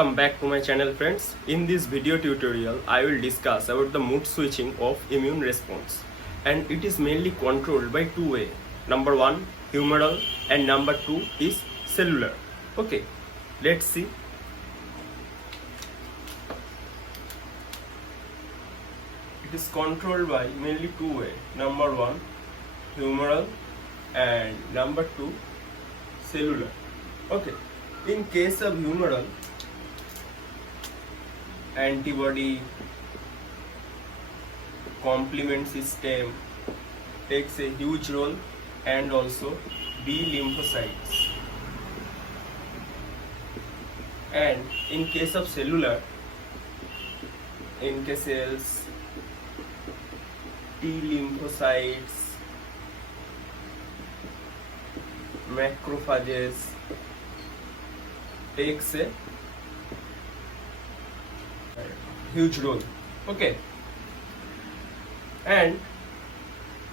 Welcome back to my channel, friends. In this video tutorial I will discuss about the mood switching of immune response, and it is mainly controlled by two ways. Number one, humoral, and number two is cellular. Okay, let's see. It is controlled by mainly two ways. Number one, humoral, and number two, cellular. Okay, in case of humoral, antibody complement system takes a huge role, and also B lymphocytes. And in case of cellular, NK cells, T lymphocytes, macrophages takes a huge role. Okay, and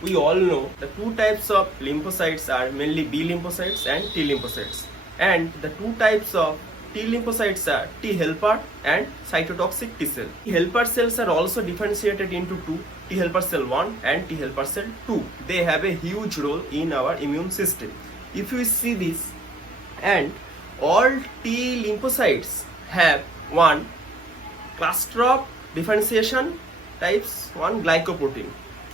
we all know the two types of lymphocytes are mainly B lymphocytes and T lymphocytes, and the two types of T lymphocytes are T helper and cytotoxic T cell. T helper cells are also differentiated into two: T helper cell 1 and T helper cell 2. They have a huge role in our immune system. If you see this, and all T lymphocytes have one cluster of differentiation types, one glycoprotein,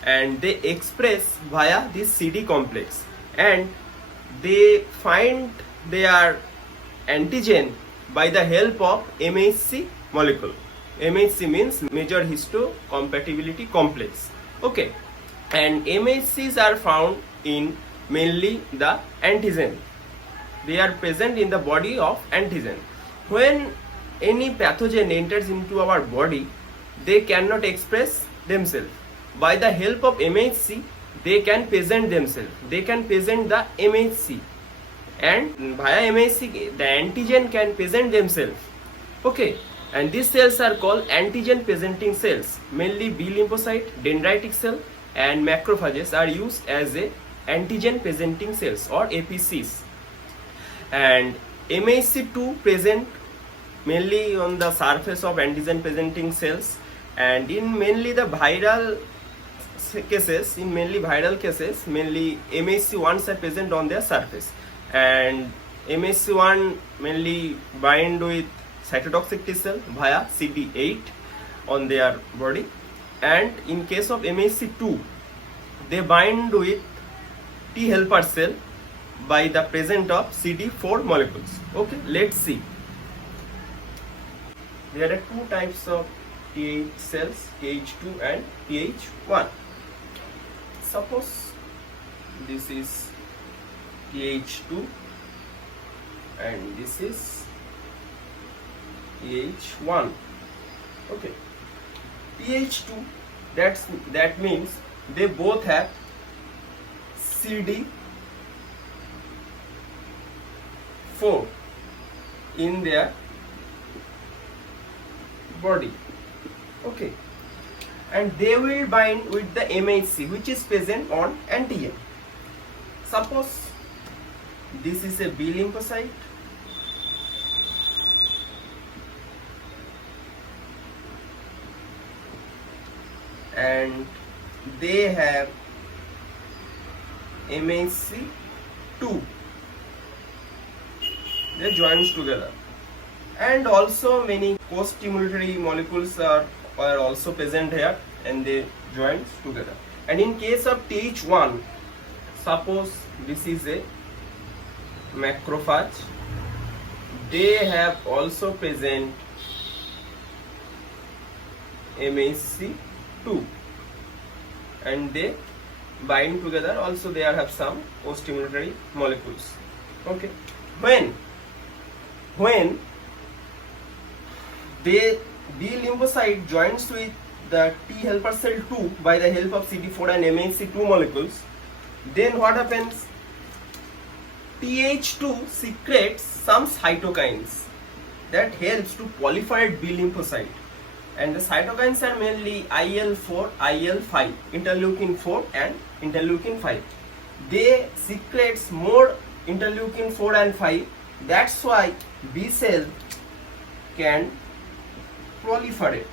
and they express via this CD complex, and they find their antigen by the help of MHC molecule. MHC means major histocompatibility complex. Okay, and MHCs are found in mainly the antigen. They are present in the body of antigen. When any pathogen enters into our body, they cannot express themselves. By the help of MHC, they can present themselves. They can present the MHC, and via MHC, the antigen can present themselves. Okay, and these cells are called antigen presenting cells. Mainly B lymphocyte, dendritic cell, and macrophages are used as a antigen presenting cells or APCs. And MHC2 present mainly on the surface of antigen presenting cells, and in mainly the viral cases, mainly MHC1s are present on their surface, and MHC1 mainly bind with cytotoxic T cell via CD8 on their body, and in case of MHC2, they bind with T helper cell by the presence of CD4 molecules. Okay, let's see. There are two types of TH cells, TH2 and TH1. Suppose this is TH2 and this is TH1. Okay, TH2, that means they both have CD4 in their body. Okay, and they will bind with the MHC which is present on antigen. Suppose this is a B lymphocyte, and they have MHC2. They joins together, and also many co-stimulatory molecules are also present here, and they join together. And in case of TH1, suppose this is a macrophage, they have also present MHC2, and they bind together. Also they have some co-stimulatory molecules. Okay, when the B lymphocyte joins with the T helper cell 2 by the help of CD4 and MHC2 molecules, then what happens? TH2 secretes some cytokines that helps to proliferate B lymphocyte, and the cytokines are mainly IL-4, IL-5, interleukin 4 and interleukin 5. They secretes more interleukin 4 and 5. That's why B cell can proliferate.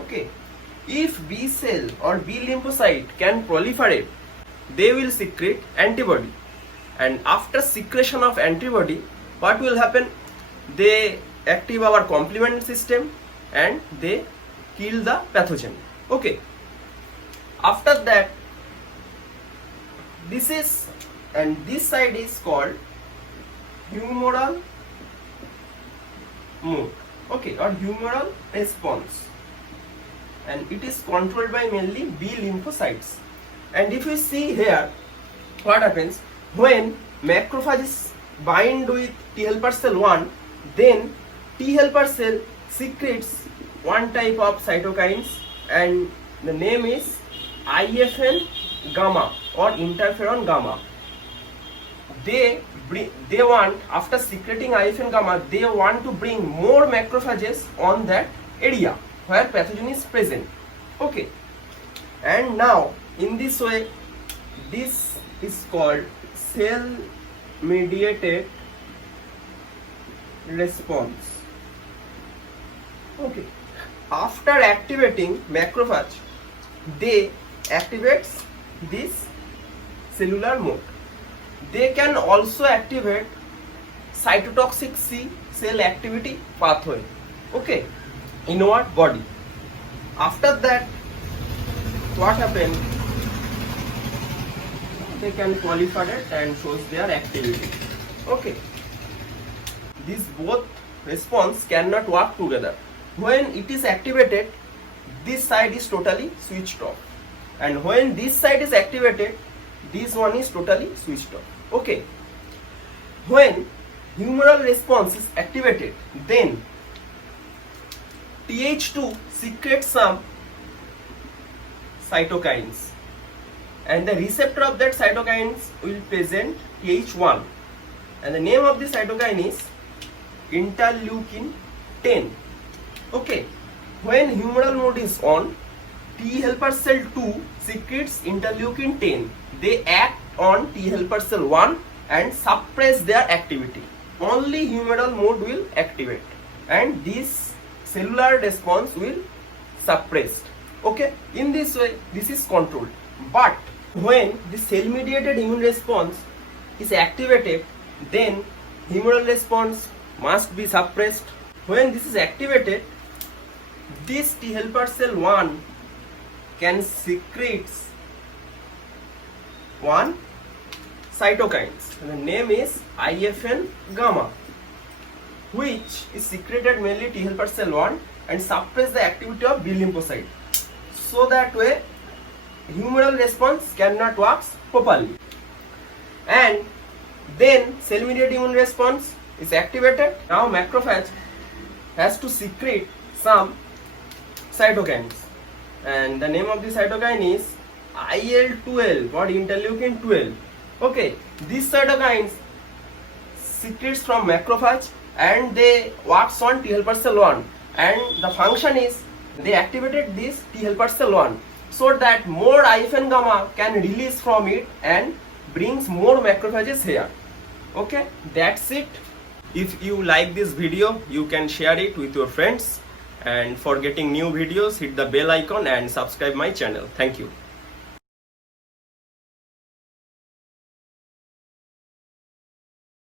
Okay, if B cell or B lymphocyte can proliferate, they will secrete antibody, and after secretion of antibody, what will happen? They active our complement system and they kill the pathogen. Okay, after that, this side is called humoral mode, okay, or humoral response, and it is controlled by mainly B lymphocytes. And if you see here, what happens when macrophages bind with T helper cell 1, then T helper cell secretes one type of cytokines, and the name is IFN gamma or interferon gamma. They want, after secreting IFN gamma, they want to bring more macrophages on that area where pathogen is present. Okay, and now in this way, this is called cell mediated response. Okay, after activating macrophage, they activates this cellular mode. They can also activate cytotoxic C cell activity pathway, okay, in our body. After that, what happens? They can proliferate and shows their activity. Okay, these both response cannot work together. When it is activated, this side is totally switched off, and when this side is activated, this one is totally switched off. Okay, when humoral response is activated, then Th2 secretes some cytokines, and the receptor of that cytokines will present Th1, and the name of the cytokine is interleukin 10. Okay, when humoral mode is on, T helper cell 2 secretes interleukin 10. They act on T helper cell 1 and suppress their activity. Only humoral mode will activate, and this cellular response will suppressed. Okay, in this way, this is controlled. But when the cell mediated immune response is activated, then humoral response must be suppressed. When this is activated, this T helper cell 1 can secrete one cytokines, and the name is IFN gamma, which is secreted mainly T helper cell 1 and suppress the activity of B lymphocyte. So that way, humoral response cannot work properly, and then cell mediated immune response is activated. Now macrophage has to secrete some cytokines, and the name of the cytokine is IL-12 or interleukin 12. Okay, these cytokines secretes from macrophage and they works on T helper cell 1, and the function is they activated this T helper cell 1 so that more IFN gamma can release from it and brings more macrophages here. Okay, that's it. If you like this video, you can share it with your friends, and for getting new videos, hit the bell icon and subscribe my channel. Thank you.